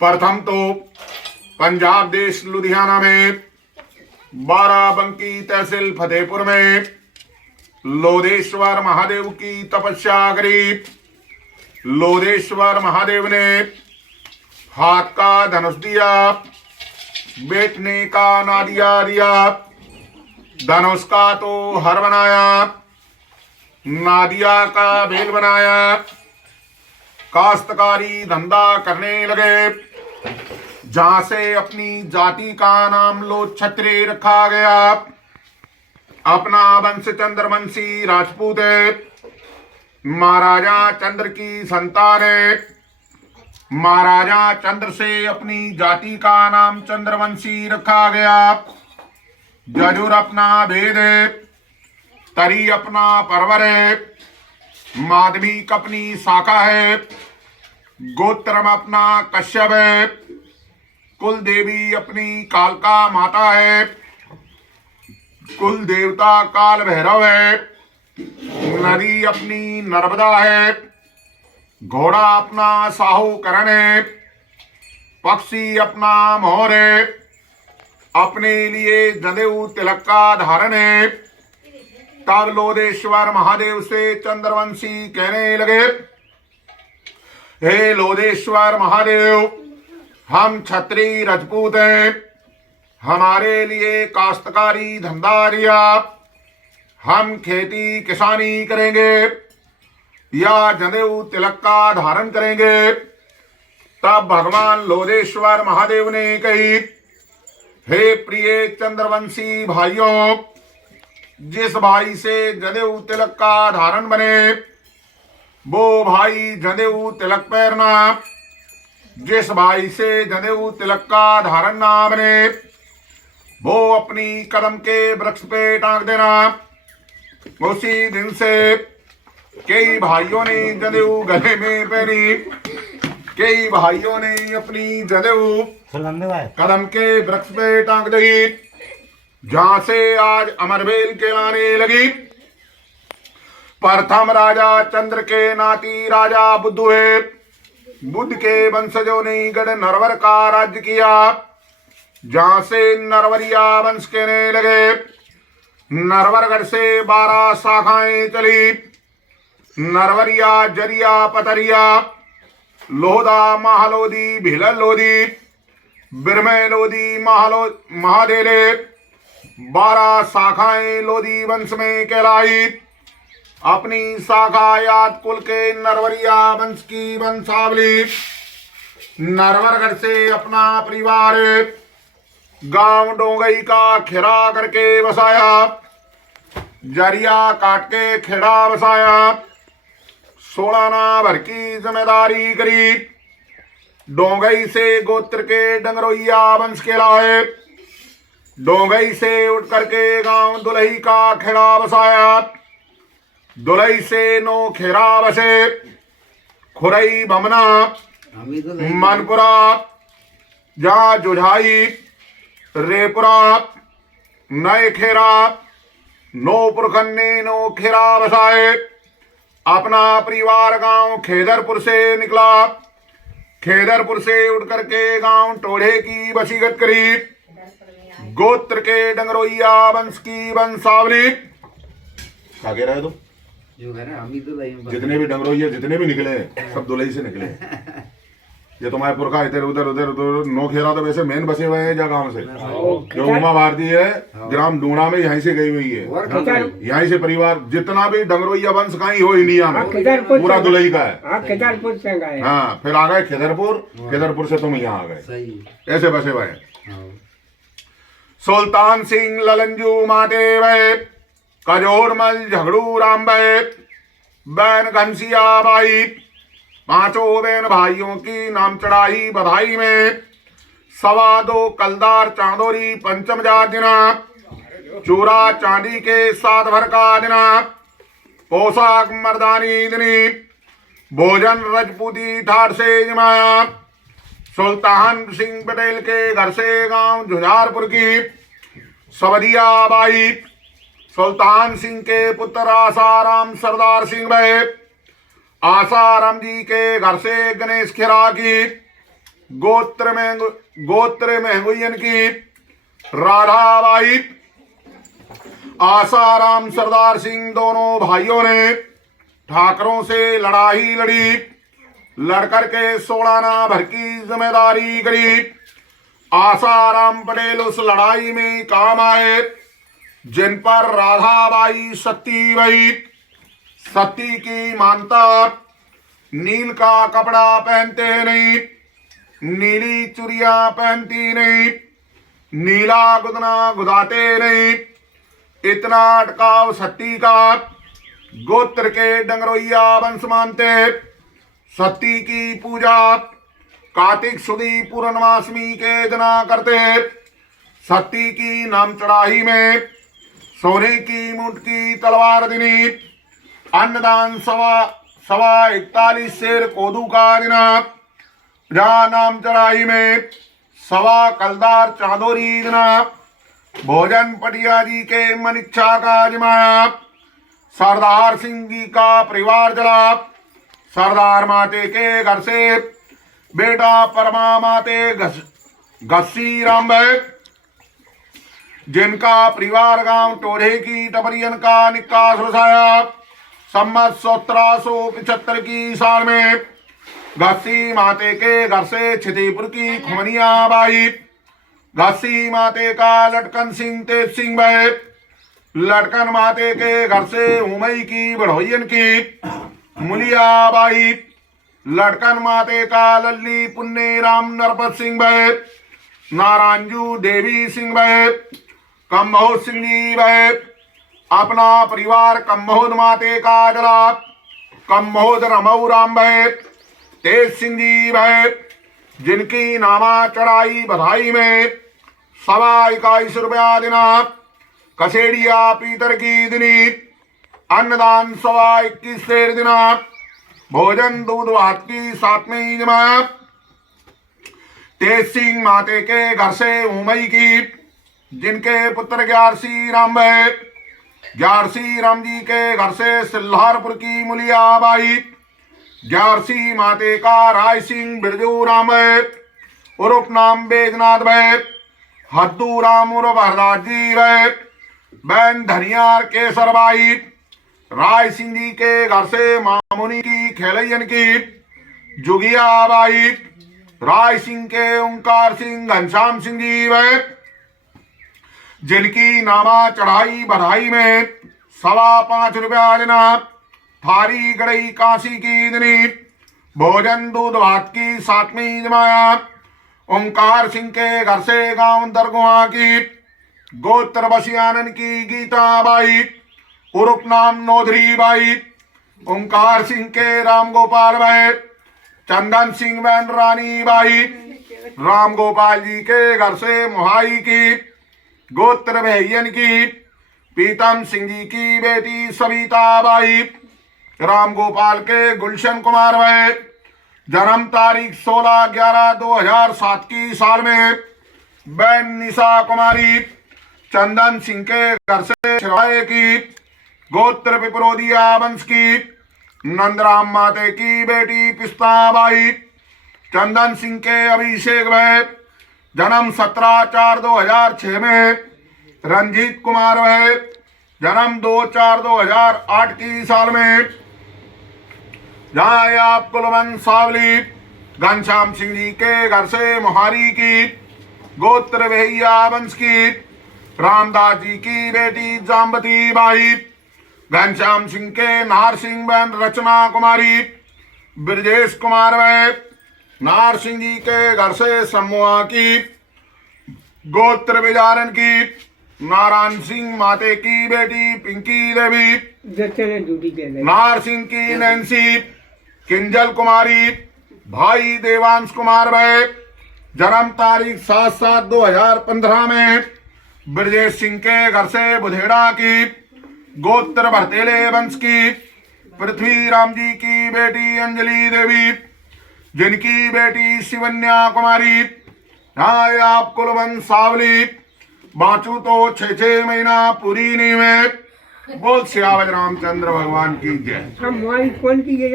प्रथम तो पंजाब देश लुधियाना में बाराबंकी तहसील फतेहपुर में लोधेश्वर महादेव की तपस्या करी। लोधेश्वर महादेव ने हाथ का धनुष दिया, बैठने का नादिया दिया। धनुष का तो हर बनाया, नादिया का बेल बनाया। काश्तकारी धंधा करने लगे। जहां से अपनी जाति का नाम लोक्षत्रिय रखा गया। अपना वंश चंद्रवंशी राजपूत है। महाराजा चंद्र की संतान है। महाराजा चंद्र से अपनी जाति का नाम चंद्रवंशी रखा गया। जजुर अपना भेद है, तरी अपना परवर है, माधविक अपनी शाखा है, गोत्रम अपना कश्यप है, कुल देवी अपनी कालका माता है, कुल देवता काल भैरव है, नदी अपनी नर्मदा है, घोड़ा अपना साहूकरण है, पक्षी अपना मोर है, अपने लिए जनेऊ तिलक का धारण है। तब लोधेश्वर महादेव से चंद्रवंशी कहने लगे, हे लोधेश्वर महादेव, हम क्षत्रिय राजपूत हैं, हमारे लिए काश्तकारी धंधा दिया, हम खेती किसानी करेंगे या जनेऊ तिलक का धारण करेंगे। तब भगवान लोधेश्वर महादेव ने कही, हे प्रिय चंद्रवंशी भाइयों, जिस भाई से जनेऊ तिलक का धारण बने वो भाई जनेऊ तिलक पहनना। जिस भाई से जनेऊ तिलक का धारण ना बने वो अपनी कदम के वृक्ष पे टांग देना। उसी दिन से कई भाइयों ने जनेऊ गले में पहनी, कई भाइयों ने अपनी जनेऊ कदम के वृक्ष पे टांग दी। जहां से आज अमरवेल कहलाने लगी। प्रथम राजा चंद्र के नाती राजा बुद्ध हुए। बुद्ध के वंशजों ने गढ़ नरवर का राज्य किया। जहां से नरवरिया वंश कहने लगे। नरवरगढ़ से 12 शाखाएं चली। नरवरिया, जरिया, पतरिया, लोधा, महालोधी, भिलल लोधी, बिरमय लोधी, महादेले 12 शाखाएं लोधी वंश में कहलाई। अपनी शाखा याद कुल के नरवरिया वंश की वंशावली। नरवरगढ़ से अपना परिवार गांव डोंगई का खेड़ा करके बसाया। जरिया काट के खेड़ा बसाया। 16 ना भर की जिम्मेदारी करी। डोंगई से गोत्र के डंगरोइया वंश कहलाए। डोंगई से उठ करके गांव दुलही का खेड़ा बसाया। दुलही से 9 खेड़ा बसे। खुरई, भमना, मनपुरा, जहां जुझाई, रेपुरा, नए खेरा, 9 पुरखन्ने 9 खेरा बसाए। अपना परिवार गांव खेदरपुर से निकला। खेदरपुर से उठ करके गांव टोढ़े की बसीगत करी। गोत्र के डंगरोइया वंश की वंशावली। क्या कह रहे हो तुम? जो है ना, हम ही दुलही में जितने भी डंगरोइया जितने भी निकले सब दुलही से निकले। ये तुम्हारे पुरखा इधर उधर उधर उधर 9 खेरा तो वैसे मेन बसे हुए हैं जा गांव से। जो उमा भारती है ग्राम डूणा में यहीं से गई हुई है। यहीं से परिवार जितना भी डंगरोइया वंश कहीं हो इंडिया में पूरा दुलही का है। हाँ, फिर आ गए खेदरपुर। खेदरपुर से तुम यहाँ आ गए। ऐसे बसे हुए हैं। सुल्तान सिंह, ललंजू महादेव, कजोरमल, झगड़ू राम, बैन घनसिया बाई, 5 बहन भाइयों की नाम चढ़ाई बधाई में। 2.25 कलदार चांदोरी पंचम जात दिना। चूरा चांदी के 7 भर का दिना। पोशाक मर्दानी दिनी। भोजन रजपूती ठाट से जमाया। सुल्तान सिंह पटेल के घर से गांव झुंझारपुर की सवदिया बाई। सुल्तान सिंह के पुत्र आसाराम सरदार सिंह भाई। आसाराम जी के घर से गणेश खेरा की। गोत्र में हुई इनकी राधाबाई, आसाराम सरदार सिंह दोनों भाइयों ने ठाकरों से लड़ाई लड़ी, लड़कर के 16 आना भर की जिम्मेदारी करी। आसाराम पटेल उस लड़ाई में काम आए जिन पर राधाबाई सती भई। सती की मानता नील का कपड़ा पहनते नहीं, नीली चुरिया पहनती नहीं, नीला गुदना गुदाते नहीं। इतना अटकाव सती का। गोत्र के डंगरोइया वंश मानते। सती की पूजा कार्तिक सुदी पूर्णमासी के दिना करते। सती की नाम चढ़ाई में सोने की मुठ की तलवार दिनी, अन्नदान सवा 41 शेर कोदू का दिना, जहाँ नाम चढ़ाई में सवा कलदार चादोरी दिना, भोजन पटिया जी के मन इच्छा का जिमाया, सरदार सिंह जी का परिवार जला। सरदार माते के घर से बेटा परमा माते घसी राम जिनका परिवार गांव टोढ़े की टपरियन का निकास रसाया। सम्मत 1775 की साल में घसी माते के घर से छितीपुर की खुमनिया बाई। घसी माते का लटकन सिंह तेज सिंह भाई। लटकन माते के घर से उमई की बढ़ोयन की मुलिया बाई। लटकन माते का लल्ली पुन्ने राम नरपत सिंह भाई। नारायणजू देवी सिंह भाई। कम्बोध सिंह जी भाई। अपना परिवार कम्बोध माते का जला। कम्बोध रमऊ राम भाई। तेज सिंह जी भाई, जिनकी नामा चढ़ाई बधाई में 21 रुपया दिना। कसेड़िया पीतर की दिनी, अन्नदान 21 शेर दिना, भोजन दूध भात की 7वीं जमा। तेज सिंह माते के घर से उमई की, जिनके पुत्र ग्यारसी राम भाई। ग्यारसी राम जी के घर से सिल्हारपुर की मुलिया बाई। ग्यारसी माते का राय सिंह बिरजू राम उर्फ नाम बेजनाथ भय। हद्दू राम उर्फ हरदास जी भय। बैन धनियार केसर बाई। राय सिंह जी के घर से मामुनी की खेलैयन की जुगिया बाई। राय सिंह के ओंकार सिंह घनश्याम सिंह जी भय, जिनकी नामा चढ़ाई बधाई में 5.25 रुपया देना। थारी गड़ई काशी की दिनी, भोजन दूध भात की 7वीं जमाया। ओंकार सिंह के घर से गांव दरगुआ की, गोत्र बसियानन की गीता बाई उर्फ नाम नोधरी बाई। ओंकार सिंह के राम गोपाल भाई। चंदन सिंह बहन रानी बाई। राम गोपाल जी के घर से मुहाई की, गोत्र भैयन की। पीतम सिंह जी की बेटी सविता बाई। राम गोपाल के गुलशन कुमार भाई। जन्म तारीख 16/11/2007 की साल में। बहन निशा कुमारी। चंदन सिंह के घर से शिवाय की, गोत्र पिपरोदिया वंश की। नंदराम माते की बेटी पिस्ता बाई। चंदन सिंह के अभिषेक भाई। जन्म 17/4/2006 में। रंजीत कुमार भाई। जन्म 2/4/2008 की साल में। जहाँ कुलवंत सावली। घनश्याम सिंह जी के घर से मुहारी की, गोत्र भैया वंश की। रामदास जी की बेटी जाम्बती बाई। घनश्याम सिंह के नार सिंह बहन रचना कुमारी। ब्रजेश कुमार भाई। नार सिंह जी के घर से समूहा की, गोत्र बिजारन की। नारायण सिंह माते की बेटी पिंकी देवी। नार सिंह की नैन्सी। किंजल कुमारी। भाई देवांश कुमार भाई। जन्म तारीख 7/7/2015 में। ब्रजेश सिंह के घर से बुधेड़ा की, गोत्र भरतेले वंश की। पृथ्वी राम जी की बेटी अंजलि देवी, जिनकी बेटी शिवन्या कुमारी। हाँ आप कुलवंत सावली। बाँचू तो 6 महीना पूरी नहीं हुए। बोल सियावत रामचंद्र भगवान की जय। हम कौन की जय।